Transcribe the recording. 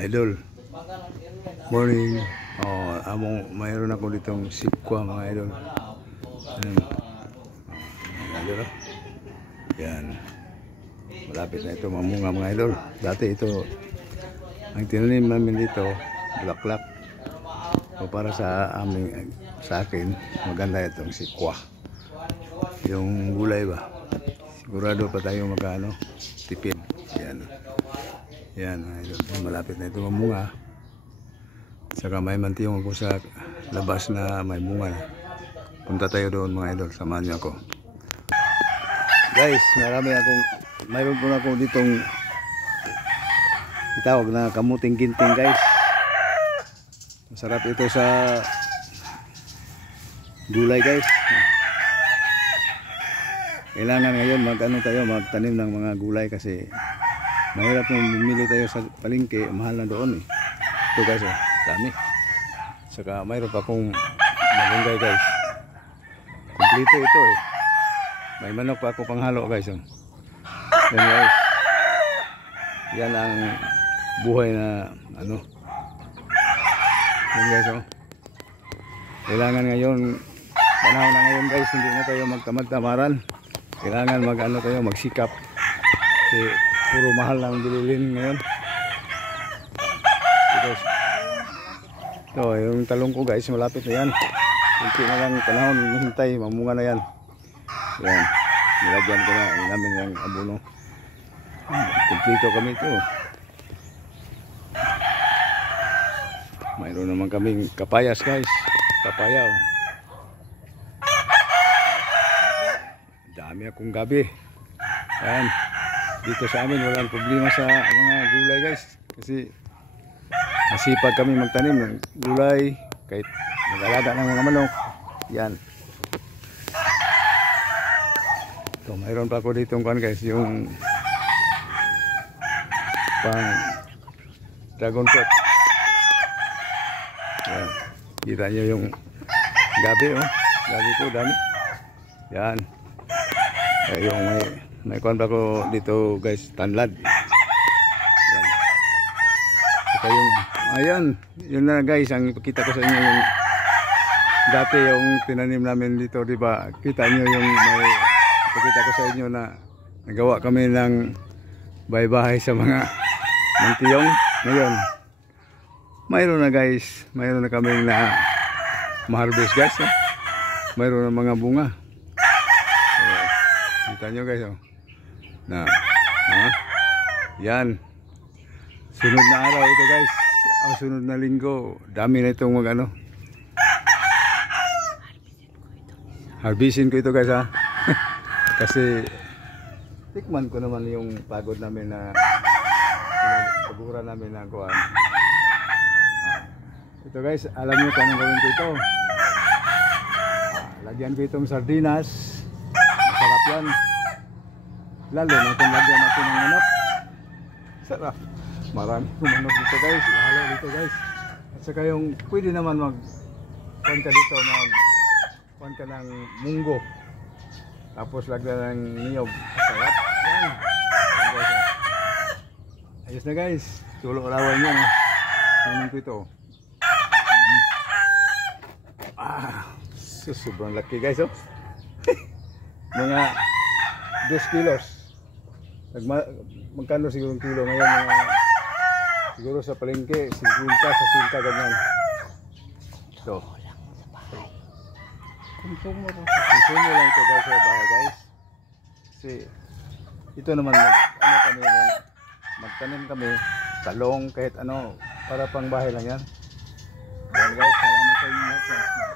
idol. Morning. Mayroon ako ditong sikwa mga idol. Idol. Yan. Malapit na ito mamunga mga idol. Dati ito ang tinanim namin dito, bulaklak. So para sa akin, maganda itong sikwa. Yung gulay ba? Sigurado pa tayo tipid. Yan. Yan, idol. Malapit na ito mamunga. Saka may mantiyong ako sa labas na may bunga. Punta tayo doon mga idol. Samahan niyo ako. Guys, mayroon po na ako ditong itawag na kamuting ginting guys. Masarap ito sa gulay guys. Kailangan ngayon magtanim ng mga gulay kasi mahirap kung bumili tayo sa palengke, mahal na doon eh. Ito guys, dami. Saka mayroon pa akong malunggay guys. Kompleto ito eh. May manok pa ako panghalo guys. Yan guys. Yan ang buhay na Yan guys Kailangan ngayon, panahon na ngayon guys, hindi na tayo magtamad-tamaran. Kailangan magsikap. Kasi puro mahal lang bililin ngayon. Ito, yung talong ko guys, malapit na yan. Kunti na lang panahon, mahintay, mamunga na yan. Yan, nilagyan ko na namin yung abono. Kumplito kami ito. Mayroon naman kaming kapayas guys. Kapayaw. Dami akong gabi. Yan. Dito sa amin walang problema sa mga gulay guys. Kasi masipag kami magtanim ng gulay. Kahit mag-alaga ng mga manok. Yan. So, mayroon pa ako ditong guys, yung pang dragon fruit. Yan. Kita nyo yung gabi gabi ko dami. Yan. Yung may kuwan pa ako dito guys, tanlad. Yan. Ito yung ayan, yun na guys ang ipakita ko sa inyo yung dati yung tinanim namin dito, di ba? Kita nyo yung ipakita ko sa inyo na nagawa kami ng bahay-bahay sa mga mantiyong. Ngayon, mayroon na guys, mayroon na kami na ma-harvest guys. Mayroon na mga bunga. Kita nyo guys yan. Sunod na araw ito guys, ang sunod na linggo, dami na itong harvestin ko ito guys kasi tikman ko naman yung pagod namin na pagura namin na kuwan. Ito guys, alam nyo kung anong gawin ko ito. Lagyan ko itong sardinas. Masarap yan. Lalo na kung lagyan natin ng manok. Sarap. Marami kong manok dito guys. Ihalo dito guys. At saka yung pwede naman kuwan ka dito, kuwan ka ng munggo. Tapos lagyan ng niyog. Sarap. Yan. Ayos na guys. Tulo-rawan yan. Kunin ko ito. Sobrang laki guys mga 2 kilos. Magkano siguro ang kilo ngayon? Siguro sa palengke 50 sa 50 ganyan. So konsumo lang ito guys sa bahay guys. Kasi ito naman magtanim kami talong kahit para pang bahay lang yan. Yan guys, salamat sa inyo.